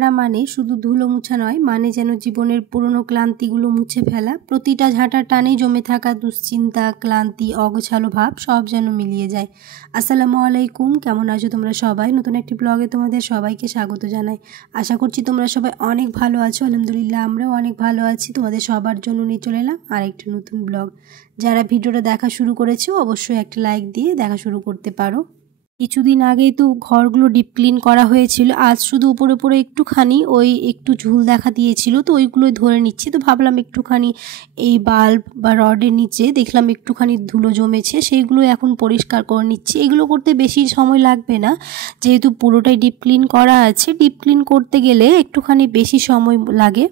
ঝাড়া মানে শুধু ধুলো মুছা নয়, মানে যেন জীবনের পুরনো ক্লান্তিগুলো মুছে ফেলা। প্রতিটা ঝাঁটার টানেই জমে থাকা দুশ্চিন্তা, ক্লান্তি, অগোছালো ভাব সব যেন মিলিয়ে যায়। আসসালামু আলাইকুম, কেমন আছো তোমরা সবাই? নতুন একটি ব্লগে তোমাদের সবাইকে স্বাগত জানাই। আশা করছি তোমরা সবাই অনেক ভালো আছো। আলহামদুলিল্লাহ আমরাও অনেক ভালো আছি। তোমাদের সবার জন্য নিয়ে চলে এলাম আর একটি নতুন ব্লগ। যারা ভিডিওটা দেখা শুরু করেছো অবশ্যই একটা লাইক দিয়ে দেখা শুরু করতে পারো। কিছুদিন আগেই তো ঘরগুলো ডিপ ক্লিন করা হয়েছিল। আজ শুধু উপরে উপরে একটুখানি একটু ঝুল দেখা দিয়েছিল, তো ওইগুলোই ধরে নিচ্ছি। তো ভাবলাম একটুখানি এই বাল্ব বা রডের নিচে দেখলাম একটুখানি ধুলো জমেছে, সেইগুলো এখন পরিষ্কার করে নিচ্ছি। এগুলো করতে বেশি সময় লাগবে না, যেহেতু পুরোটাই ডিপ ক্লিন করা আছে। ডিপ ক্লিন করতে গেলে একটুখানি বেশি সময় লাগে।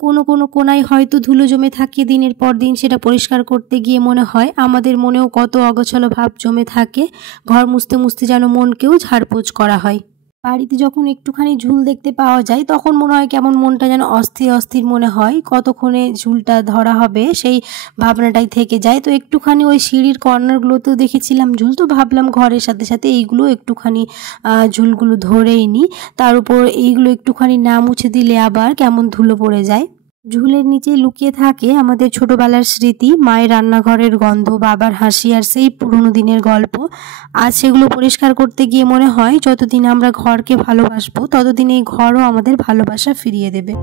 কোনো কোনায় হয়তো ধুলো জমে থাকে, দিনের পর দিন সেটা পরিষ্কার করতে গিয়ে মনে হয় আমাদের মনেও কত অগোছালো ভাব জমে থাকে। ঘর মুছতে মুছতে যেন মনকেও ঝাড়পোছ করা হয়। বাড়িতে যখন একটুখানি ঝুল দেখতে পাওয়া যায় তখন মনে হয় কেমন মনটা যেন অস্থির অস্থির মনে হয়, কতক্ষণে ঝুলটা ধরা হবে সেই ভাবনাটাই থেকে যায়। তো একটুখানি ওই সিঁড়ির কর্নারগুলোতেও দেখেছিলাম ঝুল, তো ভাবলাম ঘরের সাথে সাথে এইগুলো একটুখানি ঝুলগুলো ধরেই নিই। তার উপর এইগুলো একটুখানি না মুছে দিলে আবার কেমন ধুলো পড়ে যায়। ঝুলের নিচে লুকিয়ে থাকে আমাদের ছোটবেলার স্মৃতি, মায়ের রান্নাঘরের গন্ধ, বাবার হাসি আর সেই পুরনো দিনের গল্প। আজ সেগুলো পরিষ্কার করতে গিয়ে মনে হয় যতদিন আমরা ঘরকে ভালোবাসবো ততদিন এই ঘরও আমাদের ভালোবাসা ফিরিয়ে দেবে।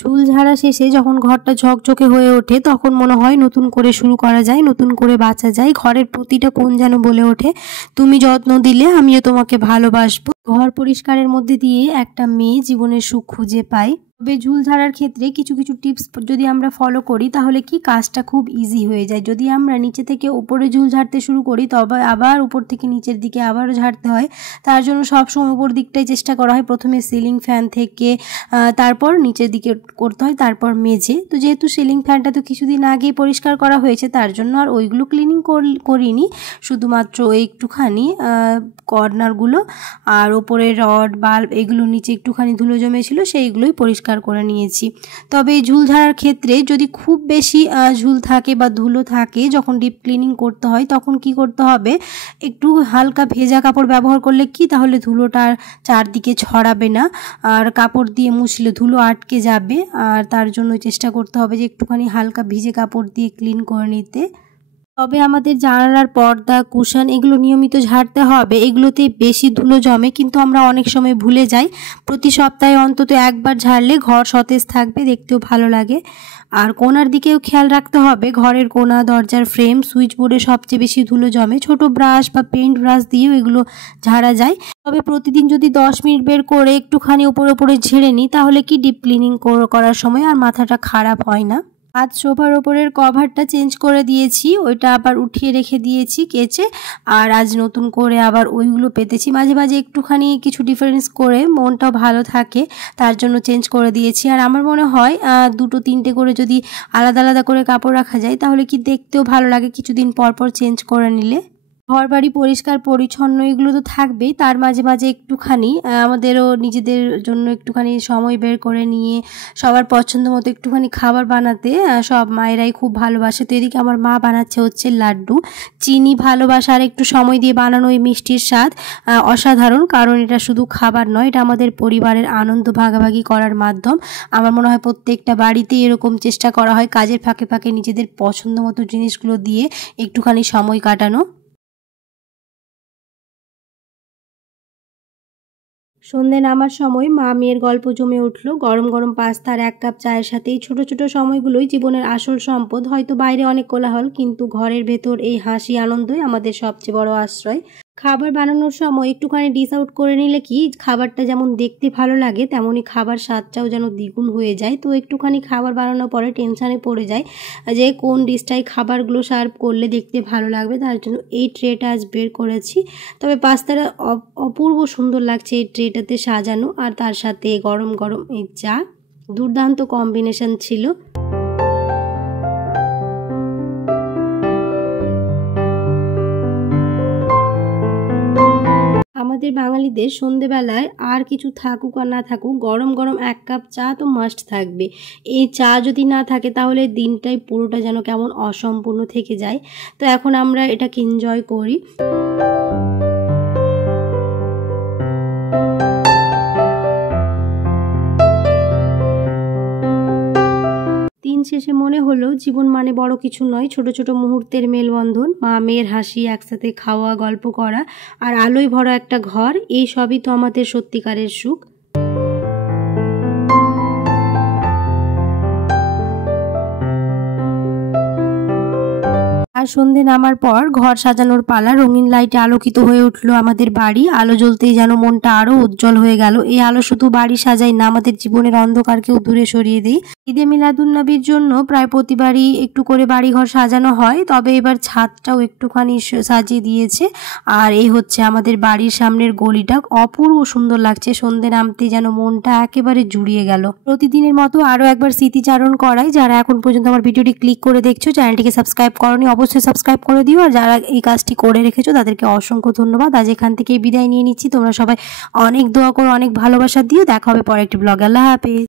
ঝুল ঝাড়া শেষে যখন ঘরটা ঝকঝকে হয়ে ওঠে তখন মনে হয় নতুন করে শুরু করা যায়, নতুন করে বাঁচা যায়। ঘরের প্রতিটা কোণ যেন বলে ওঠে, তুমি যত্ন দিলে আমিও তোমাকে ভালোবাসবো। ঘর পরিষ্কারের মধ্যে দিয়ে একটা মেয়ে জীবনের সুখ খুঁজে পায়। তবে ঝুল ঝাড়ার ক্ষেত্রে কিছু কিছু টিপস যদি আমরা ফলো করি তাহলে কি কাজটা খুব ইজি হয়ে যায়। যদি আমরা নিচে থেকে উপরে ঝুল ঝাড়তে শুরু করি তবে আবার উপর থেকে নিচের দিকে আবারও ঝাড়তে হয়। তার জন্য সবসময় উপর দিকটাই চেষ্টা করা হয়, প্রথমে সিলিং ফ্যান থেকে, তারপর নিচের দিকে করতে হয়, তারপর মেঝে। তো যেহেতু সিলিং ফ্যানটা তো কিছুদিন আগেই পরিষ্কার করা হয়েছে তার জন্য আর ওইগুলো ক্লিনিং করিনি, শুধুমাত্র একটুখানি কর্নারগুলো আর ওপরে রড বাল্ব এগুলোর নিচে একটুখানি ধুলো জমেছিল সেইগুলোই পরিষ্কার করে নিয়েছি। তবে এই ঝুল ঝাড়ার ক্ষেত্রে যদি খুব বেশি ঝুল থাকে বা ধুলো থাকে, যখন ডিপ ক্লিনিং করতে হয় তখন কি করতে হবে, একটু হালকা ভেজা কাপড় ব্যবহার করলে কি তাহলে ধুলোটার চারদিকে ছড়াবে না, আর কাপড় দিয়ে মুছলে ধুলো আটকে যাবে। আর তার জন্য চেষ্টা করতে হবে যে একটুখানি হালকা ভিজে কাপড় দিয়ে ক্লিন করে নিতে। তবে আমাদের জানালার পর্দা, কুশন এগুলো নিয়মিত ঝাড়তে হবে। এগুলোতে বেশি ধুলো জমে কিন্তু আমরা অনেক সময় ভুলে যাই। প্রতি সপ্তাহে অন্তত একবার ঝাড়লে ঘর সতেজ থাকবে, দেখতেও ভালো লাগে। আর কোণার দিকেও খেয়াল রাখতে হবে, ঘরের কোণা, দরজার ফ্রেম, সুইচ বোর্ডে সবচেয়ে বেশি ধুলো জমে। ছোট ব্রাশ বা পেইন্ট ব্রাশ দিয়েও এগুলো ঝাড়া যায়। তবে প্রতিদিন যদি 10 মিনিট বের করে একটুখানি উপরে ঝেড়ে নিই তাহলে কি ডিপ ক্লিনিং করার সময় আর মাথাটা খারাপ হয় না। আজ সোফার ওপরের কভারটা চেঞ্জ করে দিয়েছি, ওইটা আবার উঠিয়ে রেখে দিয়েছি কেচে। আর আজ নতুন করে আবার ওইগুলো পেতেছি। মাঝে মাঝে একটুখানি কিছু ডিফারেন্স করে মনটাও ভালো থাকে, তার জন্য চেঞ্জ করে দিয়েছি। আর আমার মনে হয় 2-3টে করে যদি আলাদা আলাদা করে কাপড় রাখা যায় তাহলে কি দেখতেও ভালো লাগে কিছুদিন পর পর চেঞ্জ করে নিলে। ঘর বাড়ি পরিষ্কার পরিচ্ছন্ন এগুলো তো থাকবেই, তার মাঝে মাঝে একটুখানি আমাদেরও নিজেদের জন্য একটুখানি সময় বের করে নিয়ে সবার পছন্দ মতো একটুখানি খাবার বানাতে সব মায়েরাই খুব ভালোবাসে। তো এদিকে আমার মা বানাচ্ছে হচ্ছে লাড্ডু। চিনি ভালোবাসা আর একটু সময় দিয়ে বানানো এই মিষ্টির স্বাদ অসাধারণ, কারণ এটা শুধু খাবার নয়, এটা আমাদের পরিবারের আনন্দ ভাগাভাগি করার মাধ্যম। আমার মনে হয় প্রত্যেকটা বাড়িতেই এরকম চেষ্টা করা হয় কাজের ফাঁকে ফাঁকে নিজেদের পছন্দ মতো জিনিসগুলো দিয়ে একটুখানি সময় কাটানো। সন্ধে নামার সময় মা মেয়ের গল্প জমে উঠল। গরম গরম পাস্তা আর 1 কাপ চায়ের সাথে এই ছোট ছোট সময়গুলোই জীবনের আসল সম্পদ। হয়তো বাইরে অনেক কোলাহল, কিন্তু ঘরের ভেতর এই হাসি আনন্দই আমাদের সবচেয়ে বড় আশ্রয়। খাবার বানানোর সময় একটুখানি ডিশ আউট করে নিলে কি খাবারটা যেমন দেখতে ভালো লাগে তেমনই খাবার স্বাদটাও যেন দ্বিগুণ হয়ে যায়। তো একটুখানি খাবার বানানোর পরে টেনশানে পড়ে যায় যে কোন ডিশটাই খাবারগুলো সার্ভ করলে দেখতে ভালো লাগবে, তার জন্য এই ট্রেটা আজ বের করেছি। তবে পাস্তাটা অপূর্ব সুন্দর লাগছে এই ট্রেটাতে সাজানো, আর তার সাথে গরম গরম এই চা, দুর্দান্ত কম্বিনেশন ছিল। আমাদের বাঙালিদের সন্ধেবেলায় আর কিছু থাকুক আর না থাকুক গরম গরম 1 কাপ চা তো মাস্ট থাকবে। এই চা যদি না থাকে তাহলে দিনটাই পুরোটা যেন কেমন অসম্পূর্ণ থেকে যায়। তো এখন আমরা এটাকে এনজয় করি। দিন শেষে মনে হলো জীবন মানে বড় কিছু নয়, ছোট ছোট মুহূর্তের মেলবন্ধন, মা মেয়ের হাসি, একসাথে খাওয়া, গল্প করা আর আলোয় ভরা একটা ঘর, এই সবই তো আমাদের সত্যিকারের সুখ। আর সন্ধে নামার পর ঘর সাজানোর পালা। রঙিন লাইটে আলোকিত হয়ে উঠলো আমাদের বাড়ি। আলো জ্বলতেই যেন মনটা আরো উজ্জ্বল হয়ে গেল। এই আলো শুধু বাড়ি সাজাই না, আমাদের জীবনের অন্ধকারকেও দূরে সরিয়ে দেয়। ঈদে মিলাদুন্নবীর জন্য প্রায় প্রতিবারই একটু করে বাড়িঘর সাজানো হয়, তবে এবার ছাদটাও একটুখানি সাজিয়ে দিয়েছে। আর এই হচ্ছে আমাদের বাড়ির সামনের গলিটা, অপূর্ব সুন্দর লাগছে। সন্ধে নামতে যেন মনটা একেবারে জুড়িয়ে গেল। প্রতিদিনের মতো আরো একবার স্মৃতিচারণ করাই। যারা এখন পর্যন্ত আমার ভিডিওটি ক্লিক করে দেখছো, চ্যানেলটিকে সাবস্ক্রাইব করনি, অবশ্যই সাবস্ক্রাইব করে দিও। আর যারা এই কাজটি করে রেখেছো তাদেরকে অসংখ্য ধন্যবাদ। আজ এখান থেকে বিদায় নিয়ে নিচ্ছি। তোমরা সবাই অনেক দোয়া করো, অনেক ভালোবাসা দিও। দেখা হবে পরে একটি ব্লগে। আল্লাহ হাফেজ।